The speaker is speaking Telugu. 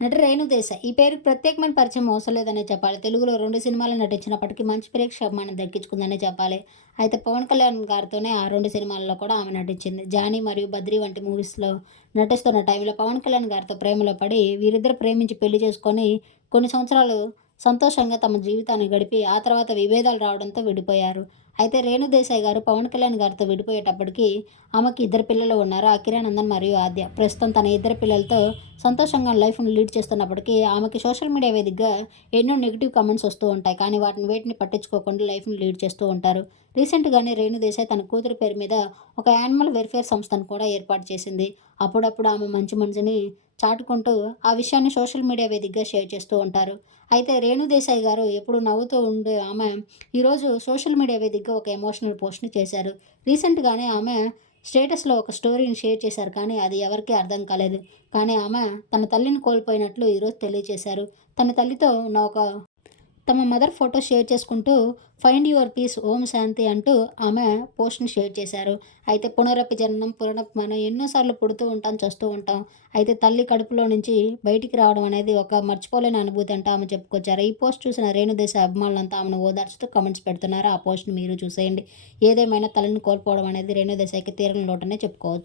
నటి రేణు దేశాయ్ ఈ పేరుకు ప్రత్యేకమైన పరిచయం అవసరం లేదనే చెప్పాలి. తెలుగులో రెండు సినిమాలు నటించినప్పటికీ మంచి ప్రేక్షమానం దక్కించుకుందనే చెప్పాలి. అయితే పవన్ కళ్యాణ్ గారితోనే ఆ రెండు సినిమాల్లో కూడా ఆమె నటించింది. జానీ మరియు బద్రీ వంటి మూవీస్లో నటిస్తున్న టైంలో పవన్ కళ్యాణ్ గారితో ప్రేమలో పడి వీరిద్దరు ప్రేమించి పెళ్ళి చేసుకొని కొన్ని సంవత్సరాలు సంతోషంగా తమ జీవితాన్ని గడిపి ఆ తర్వాత విభేదాలు రావడంతో విడిపోయారు. అయితే రేణుదేశాయ్ గారు పవన్ కళ్యాణ్ గారితో విడిపోయేటప్పటికీ ఆమెకి ఇద్దరు పిల్లలు ఉన్నారు అకిరానందన్ మరియు ఆద్య. ప్రస్తుతం తన ఇద్దరు పిల్లలతో సంతోషంగా లైఫ్ను లీడ్ చేస్తున్నప్పటికీ ఆమెకి సోషల్ మీడియా వేదికగా ఎన్నో నెగిటివ్ కామెంట్స్ వస్తూ ఉంటాయి. కానీ వాటిని వేటిని పట్టించుకోకుండా లైఫ్ను లీడ్ చేస్తూ ఉంటారు. రీసెంట్గానే రేణుదేశాయ్ తన కూతురు పేరు మీద ఒక యానిమల్ వెల్ఫేర్ సంస్థను కూడా ఏర్పాటు చేసింది. అప్పుడప్పుడు ఆమె మంచి మనిషిని చాటుకుంటూ ఆ విషయాన్ని సోషల్ మీడియా వేదికగా షేర్ చేస్తూ ఉంటారు. అయితే రేణుదేశాయ్ గారు ఎప్పుడు నవ్వుతూ ఉండే ఆమె ఈరోజు సోషల్ మీడియా వేదికగా ఒక ఎమోషనల్ పోస్ట్ని చేశారు. రీసెంట్గానే ఆమె స్టేటస్లో ఒక స్టోరీని షేర్ చేశారు కానీ అది ఎవరికీ అర్థం కాలేదు. కానీ ఆమె తన తల్లిని కోల్పోయినట్లు ఈరోజు తెలియజేశారు. తన తల్లితో ఉన్న ఒక తమ మదర్ ఫోటో షేర్ చేసుకుంటూ find your peace Om Shanti అంటూ ఆమె పోస్ట్ని షేర్ చేశారు. అయితే పునరపి జననం పునరపి మనం ఎన్నోసార్లు పుడుతూ ఉంటాం చూస్తూ ఉంటాం. అయితే తల్లి కడుపులో నుంచి బయటికి రావడం అనేది ఒక మర్చిపోలేని అనుభూతి అంటే ఆమె చెప్పుకొచ్చారు. ఈ పోస్ట్ చూసిన రేణుదేశ అభిమానులంతా ఆమెను ఓదార్చుతూ కమెంట్స్ పెడుతున్నారు. ఆ పోస్ట్ని మీరు చూసేయండి. ఏదేమైనా తల్లిని కోల్పోవడం అనేది రేణుదేశాయికి తీరని లోటనే చెప్పుకోవచ్చు.